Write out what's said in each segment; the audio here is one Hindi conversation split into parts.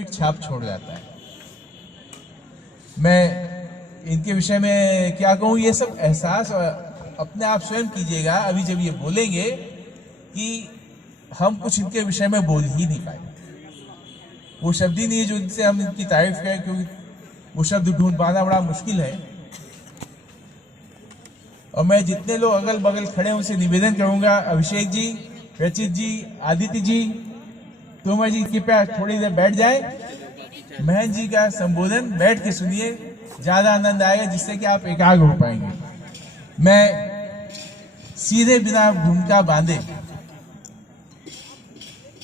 अमिट छाप छोड़ जाता है। मैं इनके विषय में क्या कहूँ, ये सब एहसास अपने आप स्वयं कीजिएगा अभी जब ये बोलेंगे कि हम कुछ इनके विषय में बोल ही नहीं पाए। वो शब्द ही नहीं है जो इनसे हम इनकी तारीफ करें, क्योंकि वो शब्द ढूंढ पाना बड़ा मुश्किल है। और मैं जितने लोग अगल बगल खड़े हैं उनसे निवेदन करूंगा, अभिषेक जी, रचित जी, आदित्य जी, तोमर जी, कृपया थोड़ी देर बैठ जाए। महन जी का संबोधन बैठ के सुनिए, ज्यादा आनंद आएगा, जिससे कि आप एकाग्र हो पाएंगे। मैं सीधे बिना भूमिका बांधे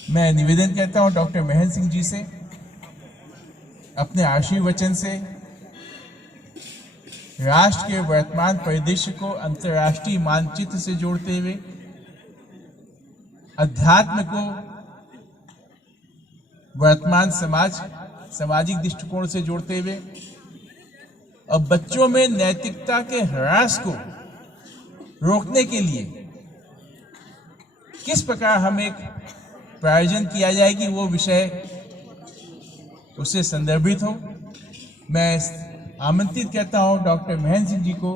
मैं निवेदन करता हूं डॉक्टर महन सिंह जी से, अपने आशीर्वचन से राष्ट्र के वर्तमान परिदृश्य को अंतर्राष्ट्रीय मानचित्र से जोड़ते हुए, अध्यात्म को वर्तमान सामाजिक दृष्टिकोण से जोड़ते हुए, और बच्चों में नैतिकता के ह्रास को रोकने के लिए किस प्रकार हम एक प्रायोजन किया जाए कि वो विषय उससे संदर्भित हो। मैं आमंत्रित करता हूं डॉक्टर महन सिंह जी को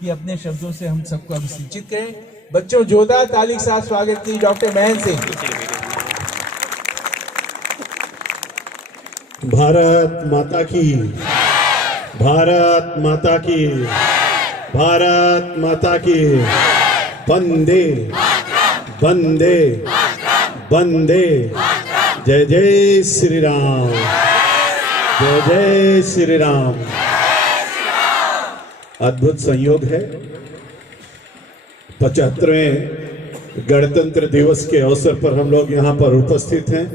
कि अपने शब्दों से हम सबको अभिसिंचित करें। बच्चों, जोरदार ताली के साथ स्वागत की डॉक्टर महन सिंह। भारत माता की, भारत माता की, भारत माता की, वंदे वंदे वंदे। जय जय श्री राम, जय जय श्री राम। अद्भुत संयोग है, 75वें गणतंत्र दिवस के अवसर पर हम लोग यहाँ पर उपस्थित हैं,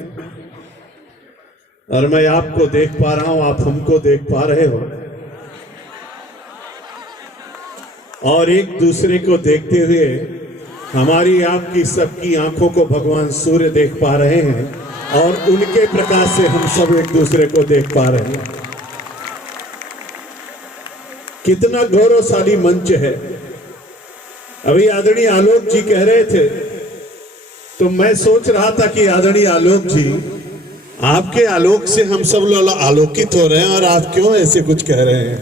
और मैं आपको देख पा रहा हूं, आप हमको देख पा रहे हो, और एक दूसरे को देखते हुए हमारी आपकी सबकी आंखों को भगवान सूर्य देख पा रहे हैं, और उनके प्रकाश से हम सब एक दूसरे को देख पा रहे हैं। कितना गौरवशाली मंच है। अभी आदरणीय आलोक जी कह रहे थे, तो मैं सोच रहा था कि आदरणीय आलोक जी, आपके आलोक से हम सब लोग आलोकित हो रहे हैं, और आप क्यों ऐसे कुछ कह रहे हैं?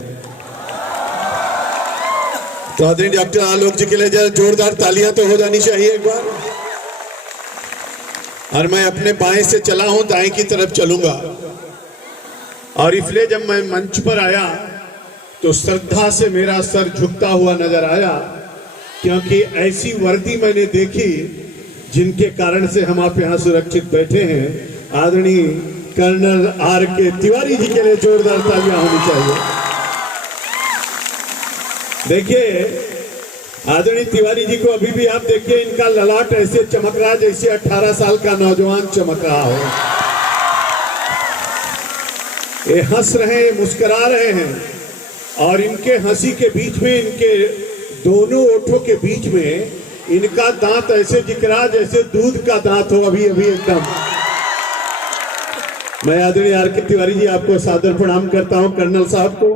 तो आदरणीय डॉक्टर आलोक जी के लिए जरा जोरदार तालियां तो हो जानी चाहिए एक बार। और मैं अपने बाएं से चला हूं, दाएं की तरफ चलूंगा, और इसलिए जब मैं मंच पर आया तो श्रद्धा से मेरा सर झुकता हुआ नजर आया, क्योंकि ऐसी वर्दी मैंने देखी जिनके कारण से हम आप यहां सुरक्षित बैठे हैं। आदरणीय कर्नल R.K. तिवारी जी के लिए जोरदार तालियां होनी चाहिए। देखिए, आदरणीय तिवारी जी को अभी भी आप देखिए, इनका ललाट ऐसे चमक रहा जैसे 18 साल का नौजवान चमक रहा हो। ये हंस रहे हैं, मुस्कुरा रहे हैं, और इनके हंसी के बीच में, इनके दोनों ओठों के बीच में इनका दांत ऐसे दिख रहा जैसे दूध का दांत हो अभी अभी एकदम। मैं आदरणीय R.K. तिवारी जी आपको सादर प्रणाम करता हूं, कर्नल साहब को।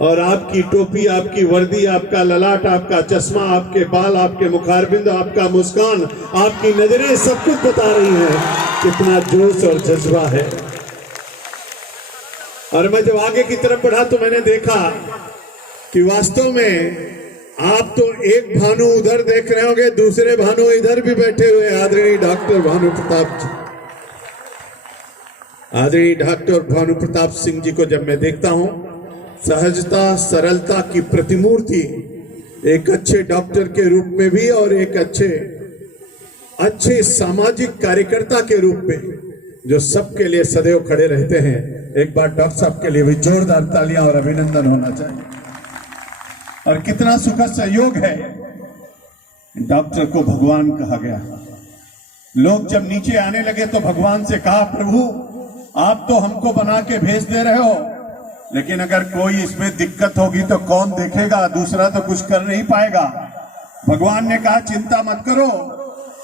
और आपकी टोपी, आपकी वर्दी, आपका ललाट, आपका चश्मा, आपके बाल, आपके मुखारबिंद, आपका मुस्कान, आपकी नजरें सब कुछ बता रही हैं कितना जोश और जज्बा है। और मैं जब आगे की तरफ बढ़ा तो मैंने देखा कि वास्तव में आप तो एक भानु उधर देख रहे होंगे, दूसरे भानु इधर भी बैठे हुए, आदरणीय डॉक्टर भानु प्रताप जी। आदरणीय डॉक्टर भानु प्रताप सिंह जी को जब मैं देखता हूं, सहजता, सरलता की प्रतिमूर्ति, एक अच्छे डॉक्टर के रूप में भी और एक अच्छे सामाजिक कार्यकर्ता के रूप में जो सबके लिए सदैव खड़े रहते हैं। एक बार डॉक्टर साहब के लिए भी जोरदार तालियां और अभिनंदन होना चाहिए। और कितना सुखद संयोग है, डॉक्टर को भगवान कहा गया। लोग जब नीचे आने लगे तो भगवान से कहा, प्रभु आप तो हमको बना के भेज दे रहे हो, लेकिन अगर कोई इसमें दिक्कत होगी तो कौन देखेगा, दूसरा तो कुछ कर नहीं पाएगा। भगवान ने कहा, चिंता मत करो,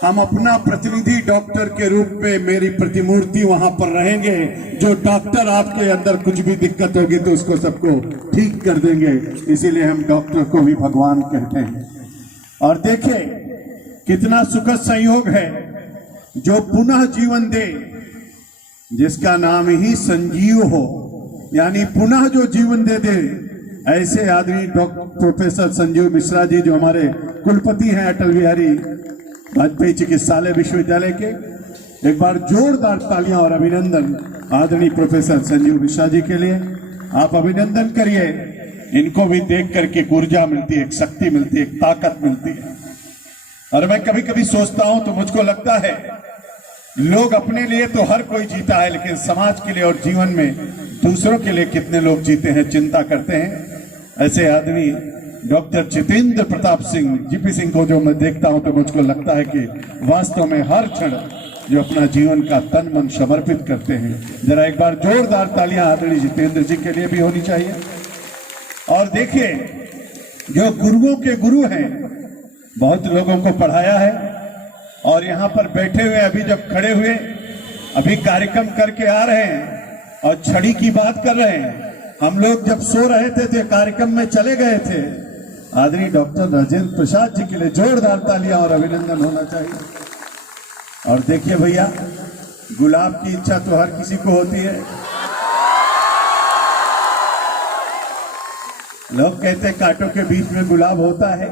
हम अपना प्रतिनिधि डॉक्टर के रूप में, मेरी प्रतिमूर्ति वहां पर रहेंगे। जो डॉक्टर आपके अंदर कुछ भी दिक्कत होगी तो उसको सबको ठीक कर देंगे। इसीलिए हम डॉक्टर को भी भगवान कहते हैं। और देखिए कितना सुखद संयोग है, जो पुनः जीवन दे, जिसका नाम ही संजीव हो, यानी पुनः जो जीवन दे दे, ऐसे आदमी डॉक्टर प्रोफेसर संजीव मिश्रा जी, जो हमारे कुलपति हैं अटल बिहारी वाजपेयी चिकित्सालय विश्वविद्यालय के। एक बार जोरदार तालियां और अभिनंदन आदरणीय प्रोफेसर संजीव मिश्रा जी के लिए। आप अभिनंदन करिए, इनको भी देख करके ऊर्जा मिलती है, एक शक्ति मिलती है, एक ताकत मिलती है। और मैं कभी कभी सोचता हूं तो मुझको लगता है लोग अपने लिए तो हर कोई जीता है, लेकिन समाज के लिए और जीवन में दूसरों के लिए कितने लोग जीते हैं, चिंता करते हैं। ऐसे आदमी डॉक्टर जितेंद्र प्रताप सिंह, जीपी सिंह को जो मैं देखता हूं तो मुझको लगता है कि वास्तव में हर क्षण जो अपना जीवन का तन मन समर्पित करते हैं। जरा एक बार जोरदार तालियां आदरणीय जितेंद्र जी के लिए भी होनी चाहिए। और देखिए, जो गुरुओं के गुरु हैं, बहुत लोगों को पढ़ाया है, और यहां पर बैठे हुए अभी जब खड़े हुए, अभी कार्यक्रम करके आ रहे हैं और छड़ी की बात कर रहे हैं। हम लोग जब सो रहे थे तो कार्यक्रम में चले गए थे। आदरणीय डॉक्टर राजेंद्र प्रसाद जी के लिए जोरदार तालियां और अभिनंदन होना चाहिए। और देखिए भैया, गुलाब की इच्छा तो हर किसी को होती है। लोग कहते हैं कांटों के बीच में गुलाब होता है,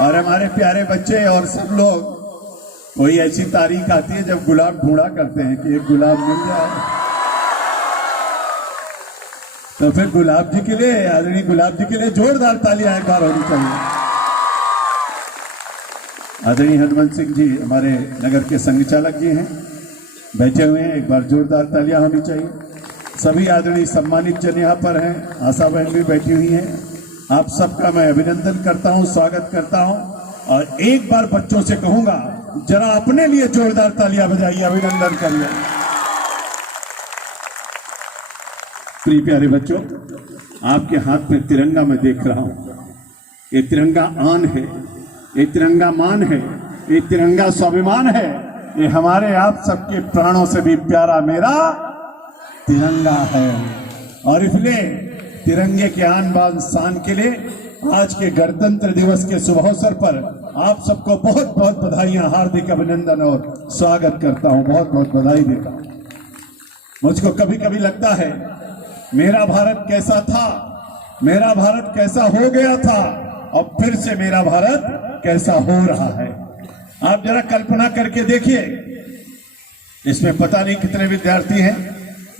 और हमारे प्यारे बच्चे और सब लोग, कोई ऐसी तारीख आती है जब गुलाब ढूंढा करते हैं कि एक गुलाब मिल जाए। तो फिर गुलाब जी के लिए, आदरणीय गुलाब जी के लिए जोरदार तालियां एक बार होनी चाहिए। आदरणीय हनुमंत सिंह जी हमारे नगर के संघ चालक जी हैं, बैठे हुए हैं, एक बार जोरदार तालियां होनी चाहिए। सभी आदरणीय सम्मानित जन यहाँ पर हैं, आशा बहन भी बैठी हुई हैं। आप सबका मैं अभिनंदन करता हूं, स्वागत करता हूं। और एक बार बच्चों से कहूंगा, जरा अपने लिए जोरदार तालियां बजाइए, अभिनंदन करिए। प्रिय प्यारे बच्चों, आपके हाथ में तिरंगा मैं देख रहा हूं। ये तिरंगा आन है, ये तिरंगा मान है, ये तिरंगा स्वाभिमान है। ये हमारे आप सबके प्राणों से भी प्यारा मेरा तिरंगा है। और इसलिए तिरंगे के आन बान शान के लिए आज के गणतंत्र दिवस के शुभ अवसर पर आप सबको बहुत बहुत बधाइयां, हार्दिक अभिनंदन और स्वागत करता हूं, बहुत बहुत बधाई देता हूं। मुझको कभी कभी लगता है, मेरा भारत कैसा था, मेरा भारत कैसा हो गया था, और फिर से मेरा भारत कैसा हो रहा है। आप जरा कल्पना करके देखिए, इसमें पता नहीं कितने विद्यार्थी हैं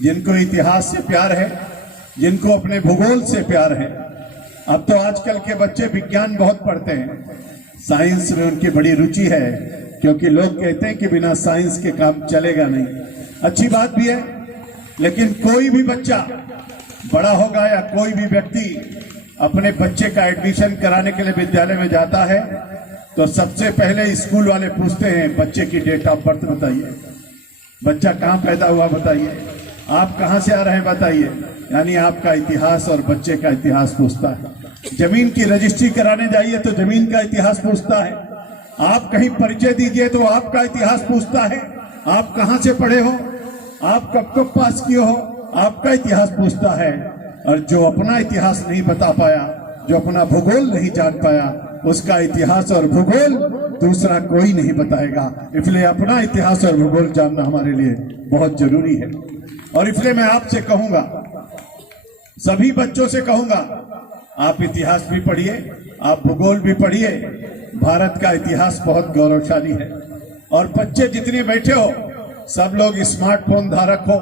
जिनको इतिहास से प्यार है, जिनको अपने भूगोल से प्यार है। अब तो आजकल के बच्चे विज्ञान बहुत पढ़ते हैं, साइंस में उनकी बड़ी रुचि है, क्योंकि लोग कहते हैं कि बिना साइंस के काम चलेगा नहीं। अच्छी बात भी है, लेकिन कोई भी बच्चा बड़ा होगा या कोई भी व्यक्ति अपने बच्चे का एडमिशन कराने के लिए विद्यालय में जाता है तो सबसे पहले स्कूल वाले पूछते हैं, बच्चे की डेट ऑफ बर्थ बताइए, बच्चा कहाँ पैदा हुआ बताइए, आप कहाँ से आ रहे हैं बताइए। यानी आपका इतिहास और बच्चे का इतिहास पूछता है। जमीन की रजिस्ट्री कराने जाइए तो जमीन का इतिहास पूछता है। आप कहीं परिचय दीजिए तो आपका इतिहास पूछता है। आप कहाँ से पढ़े हो, आप कब पास किए हो, आपका इतिहास पूछता है। और जो अपना इतिहास नहीं बता पाया, जो अपना भूगोल नहीं जान पाया, उसका इतिहास और भूगोल दूसरा कोई नहीं बताएगा। इसलिए अपना इतिहास और भूगोल जानना हमारे लिए बहुत जरूरी है। और इसलिए मैं आपसे कहूंगा, सभी बच्चों से कहूंगा, आप इतिहास भी पढ़िए, आप भूगोल भी पढ़िए। भारत का इतिहास बहुत गौरवशाली है। और बच्चे जितने बैठे हो, सब लोग स्मार्टफोन धारक हो,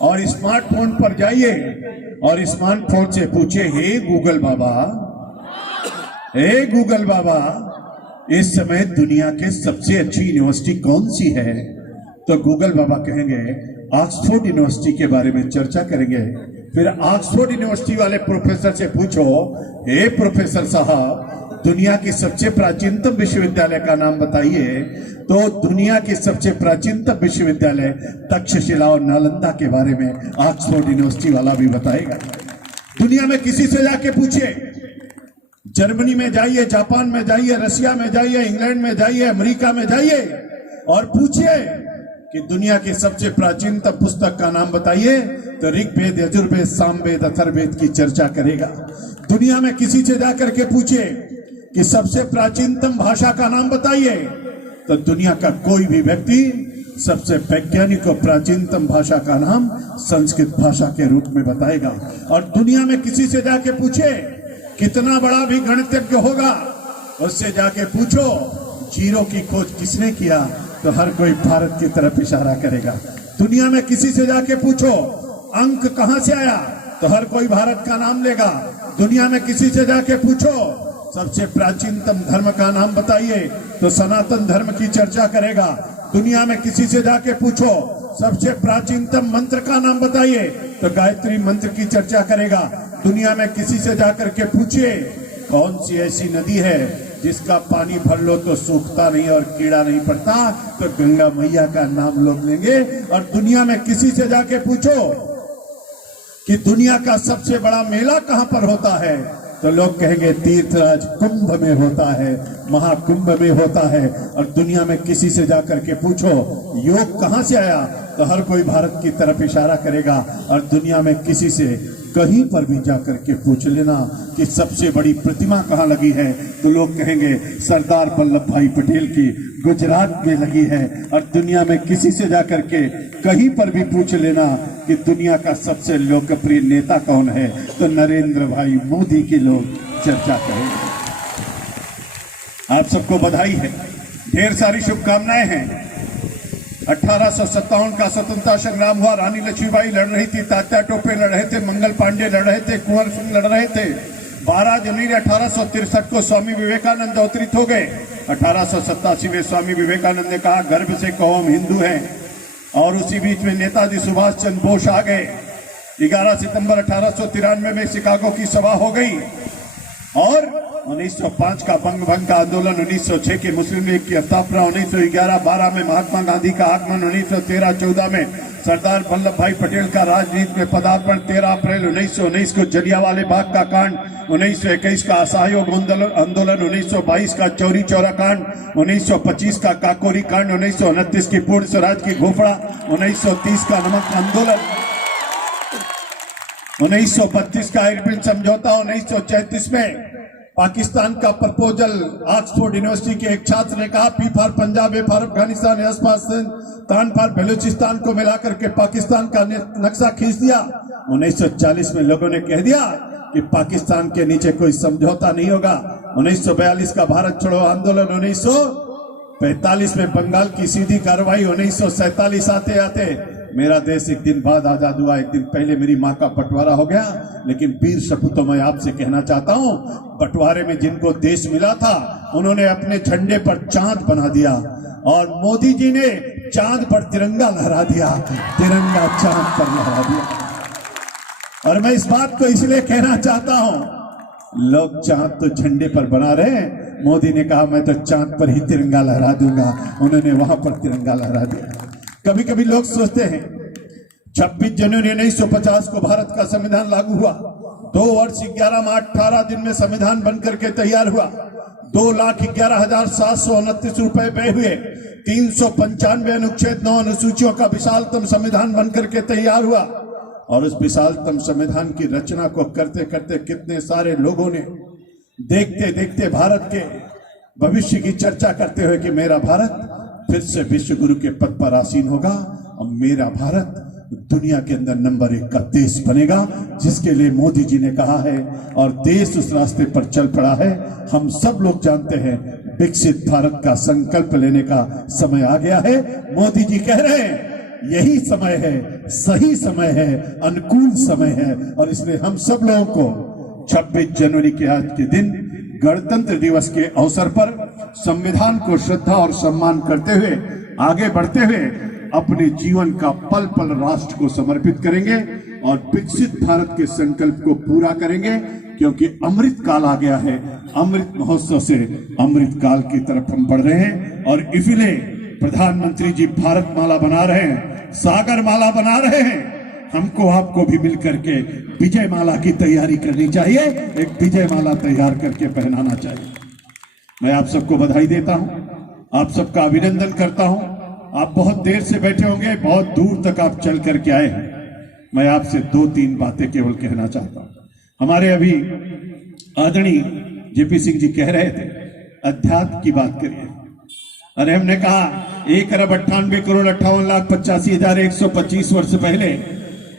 और स्मार्टफोन पर जाइए और स्मार्टफोन से पूछिए, हे गूगल बाबा, हे गूगल बाबा, इस समय दुनिया के सबसे अच्छी यूनिवर्सिटी कौन सी है? तो गूगल बाबा कहेंगे ऑक्सफोर्ड यूनिवर्सिटी के बारे में चर्चा करेंगे। फिर ऑक्सफोर्ड यूनिवर्सिटी वाले प्रोफेसर से पूछो, हे प्रोफेसर साहब, दुनिया की सबसे प्राचीनतम विश्वविद्यालय का नाम बताइए। तो दुनिया की सबसे प्राचीनतम विश्वविद्यालय तक्षशिला और नालंदा के बारे में ऑक्सफोर्ड यूनिवर्सिटी वाला भी बताएगा। दुनिया में किसी से जाके पूछिए, जर्मनी में जाइए, जापान में जाइए, रशिया में जाइए, इंग्लैंड में जाइए, अमेरिका में जाइए और पूछिए कि दुनिया की सबसे प्राचीनतम पुस्तक का नाम बताइए, तो ऋग्वेद, यजुर्वेद, सामवेद, अथर्ववेद की चर्चा करेगा। दुनिया में किसी से जाकर के पूछिए कि सबसे प्राचीनतम भाषा का नाम बताइए, तो दुनिया का कोई भी व्यक्ति सबसे वैज्ञानिक और प्राचीनतम भाषा का नाम संस्कृत भाषा के रूप में बताएगा। और दुनिया में किसी से जाके पूछे, कितना बड़ा भी गणितज्ञ होगा, उससे जाके पूछो जीरो की खोज किसने किया, तो हर कोई भारत की तरफ इशारा करेगा। दुनिया में किसी से जाके पूछो अंक कहां से आया, तो हर कोई भारत का नाम लेगा। दुनिया में किसी से जाके पूछो सबसे प्राचीनतम धर्म का नाम बताइए, तो सनातन धर्म की चर्चा करेगा। दुनिया में किसी से जाके पूछो सबसे प्राचीनतम मंत्र का नाम बताइए, तो गायत्री मंत्र की चर्चा करेगा। दुनिया में किसी से जाकर के पूछिए कौन सी ऐसी नदी है जिसका पानी भर लो तो सूखता नहीं और कीड़ा नहीं पड़ता, तो गंगा मैया का नाम लोग लेंगे। और दुनिया में किसी से जाके पूछो कि दुनिया का सबसे बड़ा मेला कहां पर होता है, तो लोग कहेंगे तीर्थराज कुंभ में होता है, महाकुंभ में होता है। और दुनिया में किसी से जाकर के पूछो योग कहां से आया, तो हर कोई भारत की तरफ इशारा करेगा। और दुनिया में किसी से कहीं पर भी जाकर के पूछ लेना कि सबसे बड़ी प्रतिमा कहां लगी है, तो लोग कहेंगे सरदार वल्लभ भाई पटेल की गुजरात में लगी है। और दुनिया में किसी से जाकर के कहीं पर भी पूछ लेना कि दुनिया का सबसे लोकप्रिय नेता कौन है, तो नरेंद्र भाई मोदी की लोग चर्चा करेंगे। आप सबको बधाई है, ढेर सारी शुभकामनाएं हैं। 1857 का स्वतंत्रता संग्राम हुआ, रानी लक्ष्मीबाई लड़ रही थी, तात्या टोपे लड़ रहे थे, मंगल पांडे लड़ रहे थे, कुंवर सिंह लड़ रहे थे। 12 जनवरी 1863 को स्वामी विवेकानंद अवतरित हो गए। 1887 में स्वामी विवेकानंद ने कहा गर्व से कहो हम हिंदू हैं, और उसी बीच में नेताजी सुभाष चंद्र बोस आ गए। 11 सितंबर 1893 में शिकागो की सभा हो गई, और 1905 का बंग भंग का आंदोलन, 1906 के मुस्लिम लीग की स्थापना, 1911-12 में महात्मा गांधी का आगमन, 1913-14 में सरदार वल्लभ भाई पटेल का राजनीति में पदार्पण, 13 अप्रैल 1919 को जलियांवाले बाग का कांड, 1921 का असहयोग आंदोलन, 1922 का चौरी चौरा कांड, 1925 का काकोरी कांड, 1929 की पूर्ण स्वराज की घोषणा, 1930 का नमक आंदोलन, 1932 का इरविन समझौता, 1934 में पाकिस्तान का प्रपोजल। ऑक्सफोर्ड यूनिवर्सिटी के एक छात्र ने कहा P for Punjab, A for Afghanistan, S for Sindh, तान फॉर बलूचिस्तान को मिलाकर के पाकिस्तान का नक्शा खींच दिया। 1940 में लोगों ने कह दिया कि पाकिस्तान के नीचे कोई समझौता नहीं होगा। 1942 का भारत छोड़ो आंदोलन, 1945 में बंगाल की सीधी कार्रवाई, 1947 आते आते मेरा देश एक दिन बाद आजाद हुआ, एक दिन पहले मेरी मां का बंटवारा हो गया। लेकिन वीर सपूतों, मैं आपसे कहना चाहता हूं, बंटवारे में जिनको देश मिला था उन्होंने अपने झंडे पर चांद बना दिया, और मोदी जी ने चांद पर तिरंगा लहरा दिया, तिरंगा चांद पर लहरा दिया। और मैं इस बात को इसलिए कहना चाहता हूं, लोग चांद तो झंडे पर बना रहे हैं, मोदी ने कहा मैं तो चांद पर ही तिरंगा लहरा दूंगा, उन्होंने वहां पर तिरंगा लहरा दिया। कभी कभी लोग सोचते हैं 26 जनवरी 1950 को भारत का संविधान लागू हुआ, 2 वर्ष 11 माह 18 दिन में संविधान बनकर के तैयार हुआ, 2,11,729 रुपए व्यय हुए, 395 अनुच्छेद 9 अनुसूचियों का विशालतम संविधान बनकर के तैयार हुआ। और उस विशालतम संविधान की रचना को करते करते कितने सारे लोगों ने देखते देखते भारत के भविष्य की चर्चा करते हुए कि मेरा भारत फिर से विश्व गुरु के पद पर आसीन होगा, और मेरा भारत दुनिया के अंदर नंबर 1 का देश बनेगा, जिसके लिए मोदी जी ने कहा है, और देश उस रास्ते पर चल पड़ा है। हम सब लोग जानते हैं विकसित भारत का संकल्प लेने का समय आ गया है। मोदी जी कह रहे हैं यही समय है, सही समय है, अनुकूल समय है। और इसलिए हम सब लोगों को 26 जनवरी के आज के दिन गणतंत्र दिवस के अवसर पर संविधान को श्रद्धा और सम्मान करते हुए आगे बढ़ते हुए अपने जीवन का पल पल राष्ट्र को समर्पित करेंगे, और विकसित भारत के संकल्प को पूरा करेंगे, क्योंकि अमृत काल आ गया है। अमृत महोत्सव से अमृत काल की तरफ हम बढ़ रहे हैं, और इसलिए प्रधानमंत्री जी भारत माला बना रहे हैं, सागर माला बना रहे हैं। हमको आपको भी मिलकर के विजय माला की तैयारी करनी चाहिए, एक विजय माला तैयार करके पहनाना चाहिए। मैं आप सबको बधाई देता हूं, आप सबका अभिनंदन करता हूं। आप बहुत देर से बैठे होंगे, बहुत दूर तक आप चल करके आए हैं। मैं आपसे 2-3 बातें केवल कहना चाहता हूं। हमारे अभी आदरणीय जेपी सिंह जी कह रहे थे अध्यात्म की बात करिए। अरे हमने कहा 1,98,98,58,85,125 वर्ष पहले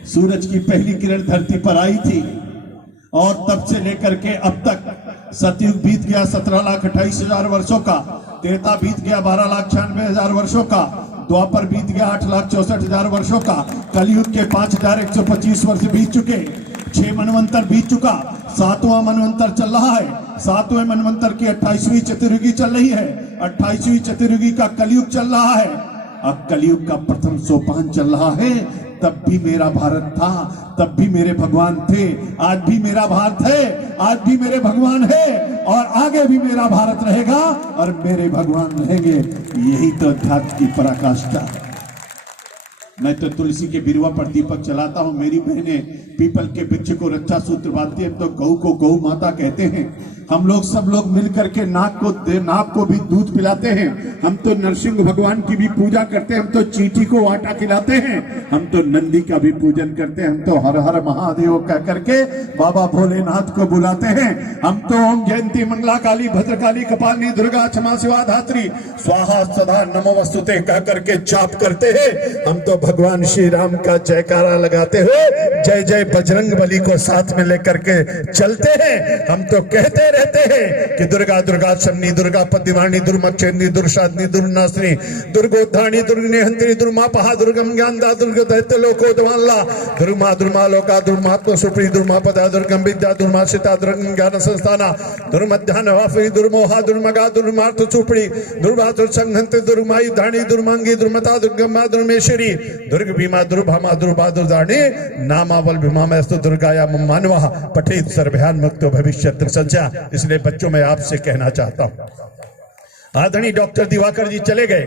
सूरज की पहली किरण धरती पर आई थी और तब से लेकर के अब तक सतयुग बीत गया 17,28,000 वर्षों का, त्रेता बीत गया 12,96,000 वर्षों का, द्वापर बीत गया 8,64,000 वर्षों का, कलयुग के 5,125 वर्ष बीत चुके, 6 मनवंतर बीत चुका, 7वां मनवंतर चल रहा है, 7वें मनवंतर की 28वीं चतुर्युगी चल रही है, 28वीं चतुर्युगी का कलयुग चल रहा है, अब कलयुग का प्रथम सोपान चल रहा है। तब भी मेरा भारत था, तब भी मेरे भगवान थे, आज भी मेरा भारत है, आज भी मेरे भगवान है और आगे भी मेरा भारत रहेगा और मेरे भगवान रहेंगे। यही तो अध्यात्म की पराकाष्ठा। मैं तो तुलसी के बिरवा पर दीपक चलाता हूं, मेरी बहनें पीपल के वृक्ष को रक्षा सूत्र बांधती है, तो गौ को गौ माता कहते हैं। हम लोग सब लोग मिलकर के नाक को भी दूध पिलाते हैं। हम तो नरसिंह भगवान की भी पूजा करते हैं, हम तो चींटी को आटा खिलाते हैं, हम तो नंदी का भी पूजन करते हैं, हम तो हर हर महादेव कह करके बाबा भोलेनाथ को बुलाते हैं। हम तो ओम जयंती मंगला काली भद्रकाली कपालिनी दुर्गा क्षमा शिवा धात्री स्वाहा सदा नमोस्तुते कह करके जाप करते हैं। हम तो भगवान श्री राम का जयकारा लगाते हुए जय जय बजरंग बली को साथ में लेकर के चलते हैं। हम तो कहते रहते हैं कि दुर्गा दुर्गा शमनी दुर्गा पद्मानी दुर्मक्षिणी दुर्शादनी दुर्नाशनी दुर्गोद्धानी दुर्निहंत्री दुर्मापहा दुर्गम ज्ञानदा दुर्ग दैत्य लोको दवानला दुर्मा दुर्मा लोका दुर्मात्म सुप्री दुर्मापदा दुर्गम विद्या दुर्माशिता दुर्गम ज्ञान संस्थाना दुर्मध्यान वाफी दुर्मोहा दुर्मगा दुर्मार्थ सुप्री दुर्वासुर संहंत दुर्मायु धानी दुर्मांगी दुर्मता दुर्गमा दुर्मेश्वरी दुर्ग भीमा दुर्भामा दुर्बादुर्दाणी नामावल भीमा मैस्तु दुर्गाया मानवा पठेत सर्वभयान मुक्तो भविष्य संख्या। इसलिए बच्चों में आपसे कहना चाहता हूं, आदरणीय डॉक्टर दिवाकर जी चले गए,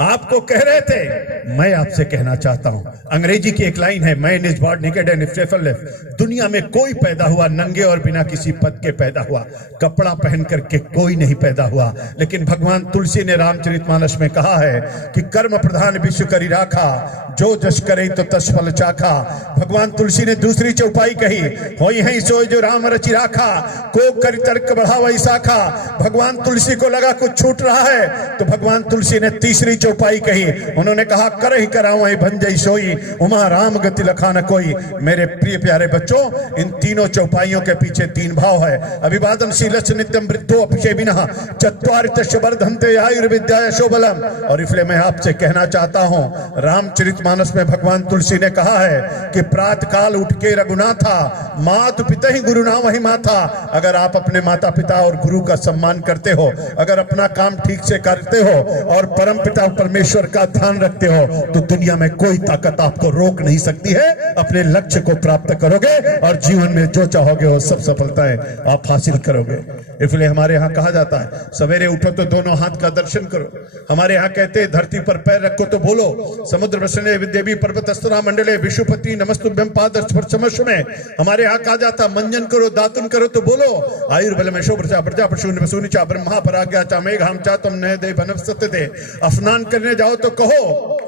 आपको कह रहे थे, मैं आपसे कहना चाहता हूं। अंग्रेजी की एक लाइन है, man is born naked and featherless. दुनिया में कोई पैदा हुआ नंगे और बिना किसी पद के पैदा हुआ, कपड़ा पहन करके कोई नहीं पैदा हुआ। लेकिन भगवान तुलसी ने रामचरितमानस में कहा है कि कर्म प्रधान विश्व करी राखा, जो जश करे तो तस फल चाखा। भगवान तुलसी ने दूसरी चौपाई कही, होई है सोई जो राम रचि राखा, को करी तर्क बढ़ावा शाखा। भगवान तुलसी को लगा कुछ छूट रहा है, तो भगवान तुलसी ने तीसरी चौपाई कही, उन्होंने कहा कर ही कराऊं भंजई सोई, उमा राम गति लखा न कोई। मेरे प्रिय प्यारे बच्चों, इन तीनों चौपाइयों के पीछे तीन भाव है। अभिवादन शीलस्य नित्यम वृद्धो अभिषेविनः चत्वारितस्य वर्धन्ते आयुर्विद्या यशोबलम। और इसलिए मैं आपसे कहना चाहता हूं, रामचरितमानस में भगवान तुलसी ने कहा है कि प्रातः काल उठ के रघुनाथा मातु पिता ही गुरु ना वही माथा। अगर आप अपने माता पिता और गुरु का सम्मान करते हो, अगर अपना काम ठीक से करते हो और परम पिता परमेश्वर का ध्यान रखते हो, तो दुनिया में कोई ताकत आपको रोक नहीं सकती है। अपने लक्ष्य को प्राप्त करोगे और जीवन में जो चाहोगे वो सब सफलताएं आप हासिल करोगे। इसलिए हमारे यहाँ कहा जाता है, सवेरे उठो तो दोनों हाथ का दर्शन करो। हमारे यहाँ कहते हैं, धरती पर पैर रखो तो बोलो समुद्र वसने विदेवी पर्वत स्तरा मंडले विश्वपति नमस्तुभ्यं पादस्पर्शमस्व में। हमारे यहाँ कहा जाता, मंजन करो दातुन करो तो बोलो आयुर्बल में शोभ्रचा प्रजा पशुन वसूनि चा ब्रह्मा पराज्ञा चा मेघाम चा तुम नए दे बनस्पति दे। स्नान करने जाओ तो कहो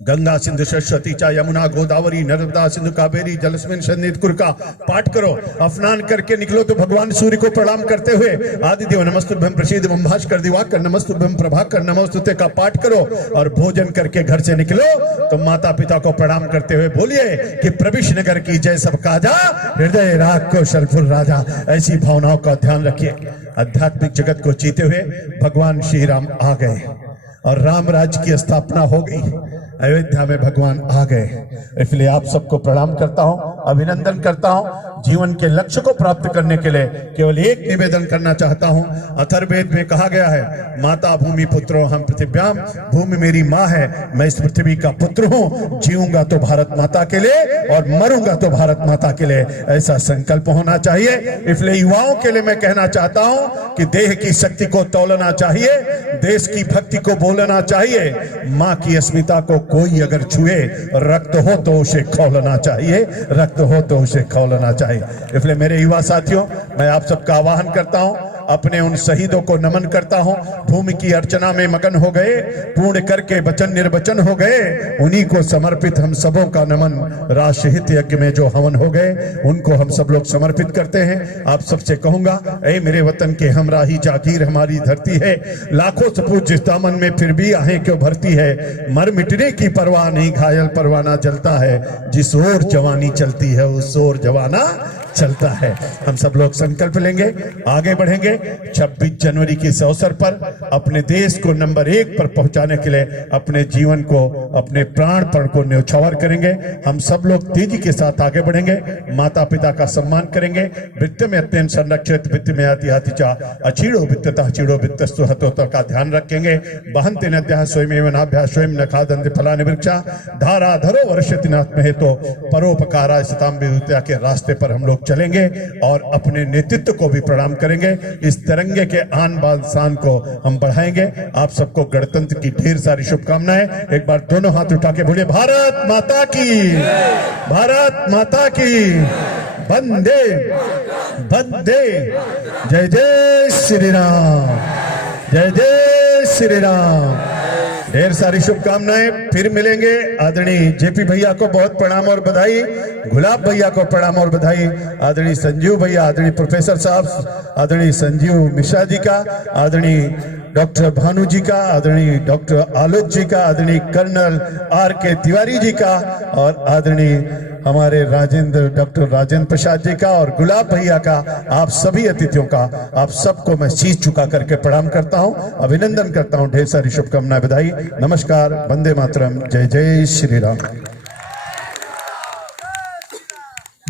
गंगा सिंधु सरस्वती चा यमुना गोदावरी नर्मदा सिंधु कावेरी जलस्मिन सन्निध कुर का पाठ करो। स्नान करके निकलो तो भगवान सूर्य को प्रणाम करते हुए आदिदेव नमस्तुभ्यं प्रसीद मम भास्कर दिवाकर नमस्तुभ्यं प्रभाकर नमोस्तुते का पाठ करो। और भोजन करके घर से निकलो तो माता पिता को प्रणाम करते हुए बोलिए कि प्रविश नगर की जय सब काजा, हृदय राग को शरफुल राजा। ऐसी भावनाओं का ध्यान रखिए। आध्यात्मिक जगत को जीते हुए भगवान श्री राम आ गए और राम राज्य की स्थापना हो गई। अयोध्या में भगवान आ गए। इसलिए आप सबको प्रणाम करता हूं, अभिनंदन करता हूं। जीवन के लक्ष्य को प्राप्त करने के लिए केवल एक निवेदन करना चाहता हूं। अथर्ववेद में कहा गया है, माता भूमि पुत्रो हम पृथिव्याम। भूमि मेरी माँ है, मैं इस पृथ्वी का पुत्र हूं। जीऊंगा तो भारत माता के लिए और मरूंगा तो भारत माता के लिए, ऐसा संकल्प होना चाहिए। इसलिए युवाओं के लिए मैं कहना चाहता हूं कि देह की शक्ति को तौलना चाहिए, देश की भक्ति को बोलना चाहिए। माँ की अस्मिता को कोई अगर छुए, रक्त हो तो उसे खौलना चाहिए, रक्त हो तो उसे खौलना चाहिए। इसलिए मेरे युवा साथियों, मैं आप सबका आह्वान करता हूं, अपने उन शहीदों को नमन करता हूं। भूमि की अर्चना में मगन हो गए, पूर्ण करके वचन निर्वचन हो गए, उन्हीं को समर्पित हम सबों का नमन। राष्ट्रहित यज्ञ में जो हवन हो गए उनको हम सब लोग समर्पित करते हैं। आप सबसे कहूंगा, ऐ मेरे वतन के हमराही जागीर हमारी धरती है, लाखों सपूत जिस दामन में फिर भी आहें क्यों भरती है, मर मिटने की परवाह नहीं, घायल परवाना जलता है, जिस ओर जवानी चलती है उस ओर जवाना चलता है। हम सब लोग संकल्प लेंगे, आगे बढ़ेंगे। 26 जनवरी के इस अवसर पर अपने देश को नंबर 1 पर पहुंचाने के लिए अपने जीवन को, अपने प्राणपण को न्यौछावर करेंगे। हम सब लोग तेजी के साथ आगे बढ़ेंगे, माता पिता का सम्मान करेंगे, वित्त में अत्यंत संरक्षित, वित्त में आती चा अचीड़ो वित्तता चीड़ो वित्तस्तु हतोत का ध्यान रखेंगे। बहंते नद्यः स्वयमेव नाभ्यः स्वयं न खादन्ति फलानि वृक्षा धारा धरो वर्षति नात्म हेतो परोपकाराय सताम विभूत्या के रास्ते पर हम लोग चलेंगे और अपने नेतृत्व को भी प्रणाम करेंगे। इस तिरंगे के आन बान शान को हम बढ़ाएंगे। आप सबको गणतंत्र की ढेर सारी शुभकामनाएं। एक बार दोनों हाथ उठा के बोलिए, भारत माता की, भारत माता की, वंदे वंदे, जय जय श्री राम, जय जय श्री राम। ढेर सारी शुभकामनाएं। फिर मिलेंगे। आदरणीय जेपी भैया को बहुत प्रणाम और बधाई, गुलाब भैया को प्रणाम और बधाई, आदरणीय संजीव भैया, आदरणीय प्रोफेसर साहब, आदरणीय संजीव मिश्रा जी का, आदरणीय डॉक्टर भानु जी का, आदरणीय डॉक्टर आलोक जी का, आदरणीय कर्नल RK तिवारी जी का, और आदरणीय हमारे डॉक्टर राजेंद्र प्रसाद जी का, और गुलाब भैया का। आप सभी अतिथियों का, आप सबको मैं शीश झुका करके प्रणाम करता हूं, अभिनंदन करता हूं। ढेर सारी शुभकामनाएं, बधाई, नमस्कार, वंदे मातरम, जय जय श्री राम।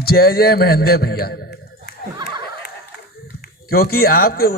जय जय महेंद्र भैया, क्योंकि आपके